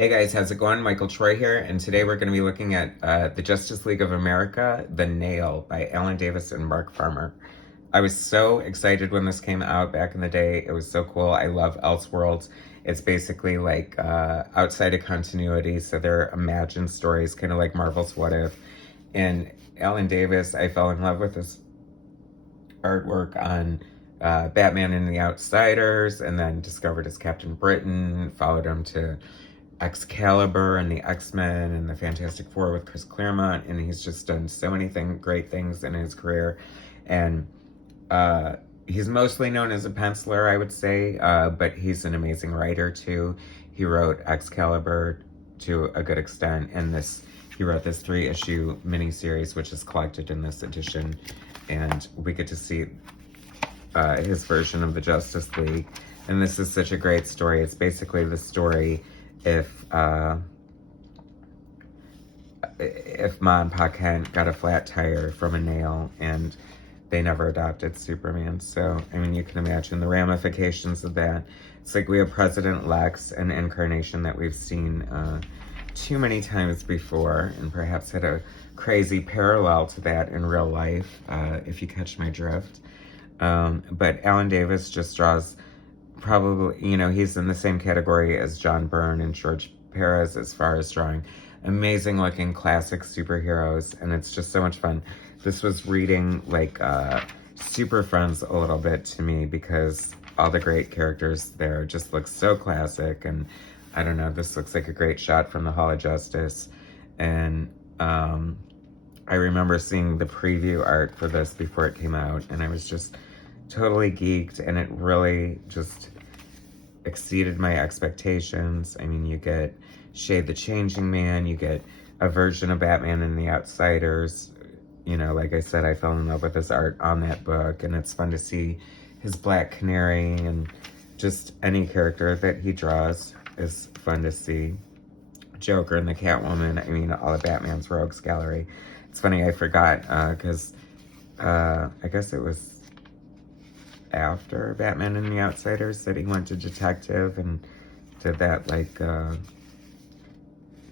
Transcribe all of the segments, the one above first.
Hey guys, how's it going? Michael Troy here, and today we're going to be looking at The Justice League of America, The Nail by Alan Davis and Mark Farmer. I was so excited when this came out back in the day. It was so cool. I love Elseworlds. It's basically like outside of continuity, so they're imagined stories, kind of like Marvel's What If. And Alan Davis, I fell in love with his artwork on Batman and the Outsiders, and then discovered his Captain Britain, followed him to Excalibur and the X-Men and the Fantastic Four with Chris Claremont, and he's just done so many great things in his career. And he's mostly known as a penciler, I would say, but he's an amazing writer too. He wrote Excalibur to a good extent, and he wrote this 3-issue miniseries, which is collected in this edition, and we get to see his version of the Justice League. And this is such a great story. It's basically the story if Ma and Pa Kent got a flat tire from a nail and they never adopted Superman. So, I mean, you can imagine the ramifications of that. It's like we have President Lex, an incarnation that we've seen too many times before, and perhaps had a crazy parallel to that in real life, if you catch my drift. But Alan Davis just draws probably, he's in the same category as John Byrne and George Perez as far as drawing amazing looking classic superheroes, and it's just so much fun. This was reading like Super Friends a little bit to me, because all the great characters there just look so classic, and I don't know, this looks like a great shot from the Hall of Justice. And I remember seeing the preview art for this before it came out, and I was just totally geeked, and it really just exceeded my expectations. I mean, you get Shade the Changing Man, you get a version of Batman and the Outsiders. Like I said, I fell in love with his art on that book, and it's fun to see his Black Canary, and just any character that he draws is fun to see. Joker and the Catwoman, I mean, all of Batman's Rogues Gallery. It's funny, I forgot, because I guess it was after Batman and the Outsiders that he went to detective and did that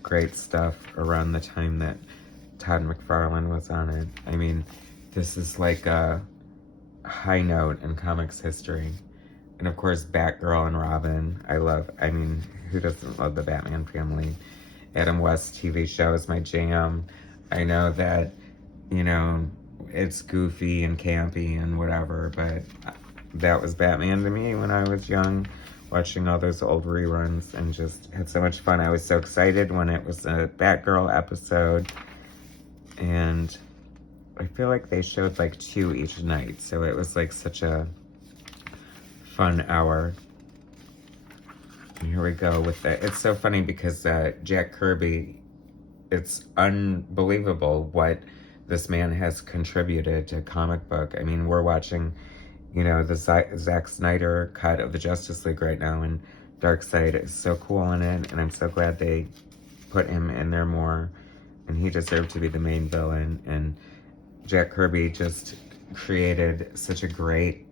great stuff around the time that Todd McFarlane was on it. I mean, this is like a high note in comics history. And of course, Batgirl and Robin, I mean, who doesn't love the Batman family? Adam West TV show is my jam. I know that, it's goofy and campy and whatever, but that was Batman to me when I was young, watching all those old reruns, and just had so much fun. I was so excited when it was a Batgirl episode, and I feel like they showed like 2 each night, so it was like such a fun hour. And here we go with it. It's so funny because Jack Kirby, it's unbelievable what this man has contributed to comic book. I mean, we're watching the Zack Snyder cut of the Justice League right now, and Darkseid is so cool in it, and I'm so glad they put him in there more, and he deserved to be the main villain. And Jack Kirby just created such a great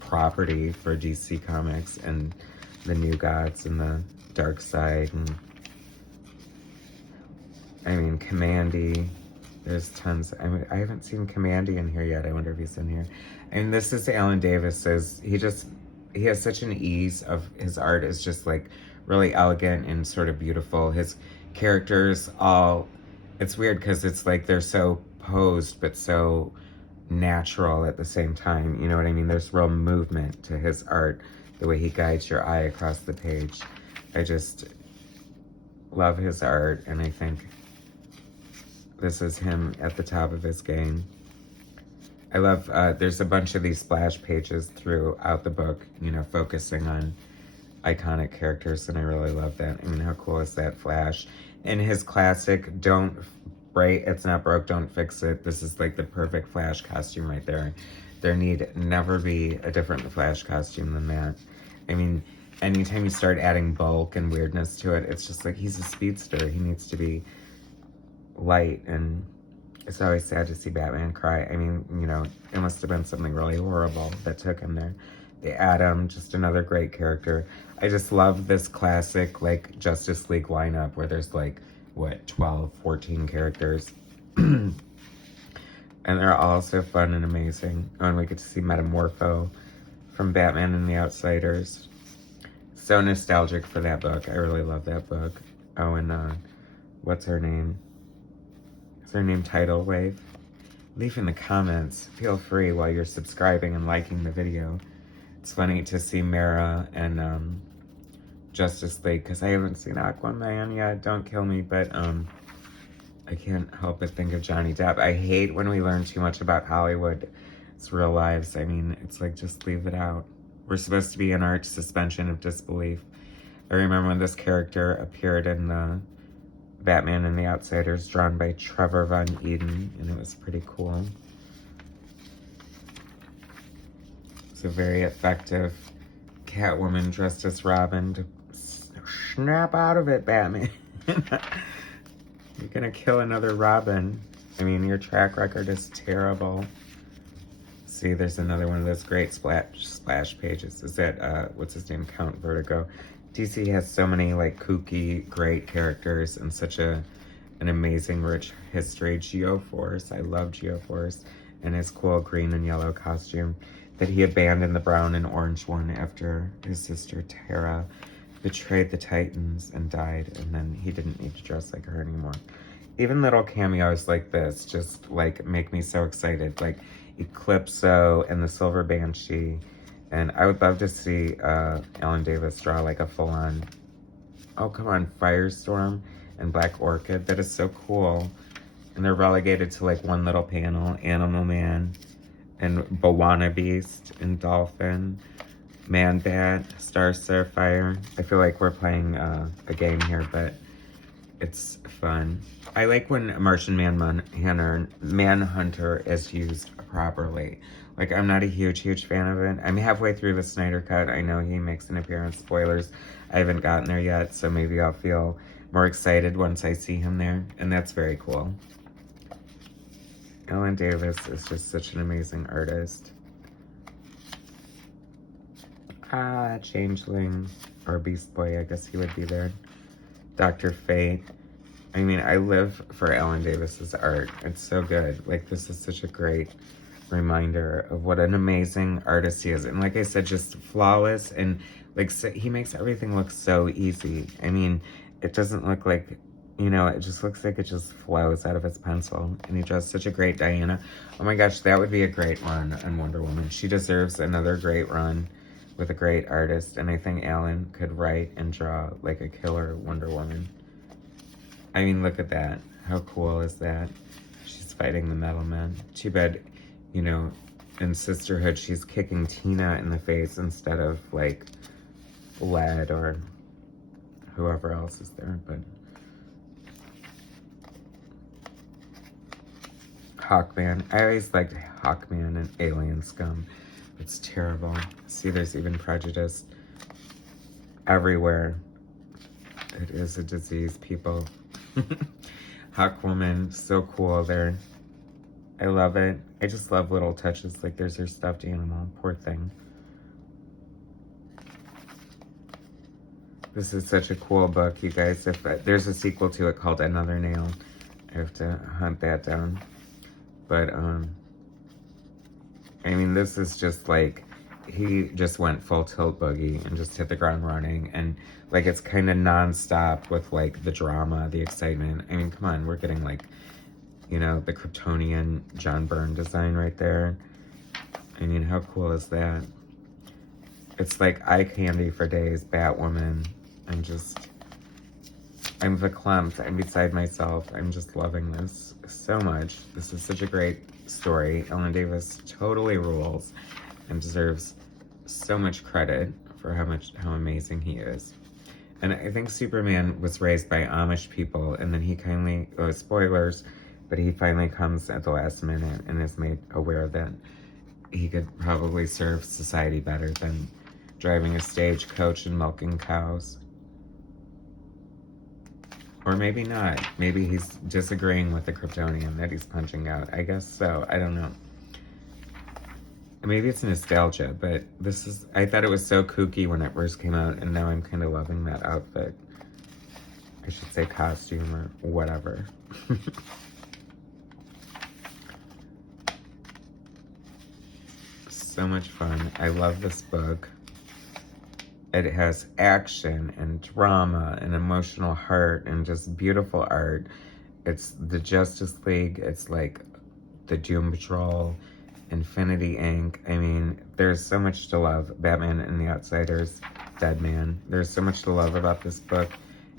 property for DC Comics, and the New Gods and the Darkseid, and I mean, Commandy. There's tons. I haven't seen Commandy in here yet. I wonder if he's in here. And this is Alan Davis. He has such an ease of his art. Is just like really elegant and sort of beautiful. His characters it's weird because it's like they're so posed but so natural at the same time. You know what I mean? There's real movement to his art, the way he guides your eye across the page. I just love his art, and I think this is him at the top of his game. I love, there's a bunch of these splash pages throughout the book, focusing on iconic characters, and I really love that. I mean, how cool is that Flash? In his classic, don't break, it's not broke, don't fix it. This is like the perfect Flash costume right there. There need never be a different Flash costume than that. I mean, anytime you start adding bulk and weirdness to it, it's just like, he's a speedster. He needs to be light, and it's always sad to see Batman cry. I mean, it must have been something really horrible that took him there. The Atom, just another great character. I just love this classic, like, Justice League lineup where there's, like, what, 12, 14 characters. And they're all so fun and amazing. Oh, and we get to see Metamorpho from Batman and the Outsiders. So nostalgic for that book. I really love that book. Oh, and what's her name? Is her name Tidal Wave? Leave in the comments. Feel free while you're subscribing and liking the video. It's funny to see Mara and Justice League, because I haven't seen Aquaman yet. Don't kill me, but I can't help but think of Johnny Depp. I hate when we learn too much about Hollywood. It's real lives. I mean, it's like, just leave it out. We're supposed to be in our suspension of disbelief. I remember when this character appeared in the Batman and the Outsiders, drawn by Trevor Von Eden, and it was pretty cool. It's a very effective Catwoman dressed as Robin to snap out of it, Batman. You're gonna kill another Robin. I mean, your track record is terrible. See, there's another one of those great splash pages. Is that, what's his name, Count Vertigo? DC has so many, like, kooky, great characters and such an amazing, rich history. Geoforce, I love Geoforce, and his cool green and yellow costume. That he abandoned the brown and orange one after his sister Tara betrayed the Titans and died, and then he didn't need to dress like her anymore. Even little cameos like this just, like, make me so excited. Like, Eclipso and the Silver Banshee. And I would love to see Alan Davis draw, like, a full-on, oh, come on, Firestorm and Black Orchid. That is so cool. And they're relegated to, like, one little panel. Animal Man and Bawana Beast and Dolphin. Man-Bat, Star Starfire. I feel like we're playing a game here, but it's fun. I like when Martian Manhunter is used properly. Like, I'm not a huge fan of it. I'm halfway through the Snyder Cut. I know he makes an appearance. Spoilers, I haven't gotten there yet, so maybe I'll feel more excited once I see him there, and that's very cool. Alan Davis is just such an amazing artist. Changeling, or Beast Boy, I guess he would be there. Dr. Fate. I mean, I live for Alan Davis's art. It's so good. Like, this is such a great reminder of what an amazing artist he is. And like I said, just flawless, and like, so, he makes everything look so easy. I mean, it doesn't look like, you know, it just looks like it just flows out of his pencil. And he draws such a great Diana. Oh my gosh, that would be a great run on Wonder Woman. She deserves another great run with a great artist, and I think Alan could write and draw like a killer Wonder Woman. I mean, look at that. How cool is that? She's fighting the Metal Men. Too bad, you know, in Sisterhood, she's kicking Tina in the face instead of, like, Lead or whoever else is there, but... Hawkman. I always liked Hawkman and Alien Scum. It's terrible. See, there's even prejudice everywhere. It is a disease, people. Hawkwoman, so cool there. I love it. I just love little touches. Like, there's her stuffed animal. Poor thing. This is such a cool book, you guys. If there's a sequel to it called Another Nail, I have to hunt that down. But, I mean, this is just like, he just went full tilt boogie and just hit the ground running. And, like, it's kind of non-stop with, like, the drama, the excitement. I mean, come on, we're getting, like, you know, the Kryptonian John Byrne design right there. I mean, how cool is that? It's like eye candy for days, Batwoman. I'm verklempt. I'm beside myself. I'm just loving this so much. This is such a great story. Alan Davis totally rules and deserves so much credit for how amazing he is. And I think Superman was raised by Amish people, and then he kindly, spoilers, but he finally comes at the last minute and is made aware that he could probably serve society better than driving a stagecoach and milking cows. Or maybe not. Maybe he's disagreeing with the Kryptonian that he's punching out. I guess so. I don't know. maybe it's nostalgia, but I thought it was so kooky when it first came out, and now I'm kind of loving that outfit. I should say costume or whatever. So much fun. I love this book. It has action and drama and emotional heart and just beautiful art. It's the Justice League. It's like the Doom Patrol, Infinity Inc. I mean, there's so much to love. Batman and the Outsiders, Dead Man. There's so much to love about this book.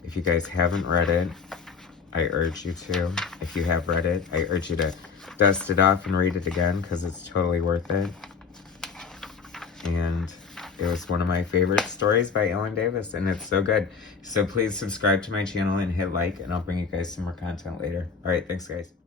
If you guys haven't read it, I urge you to. If you have read it, I urge you to dust it off and read it again because it's totally worth it. And it was one of my favorite stories by Ellen Davis, and it's so good. So please subscribe to my channel and hit like, and I'll bring you guys some more content later. All right, thanks, guys.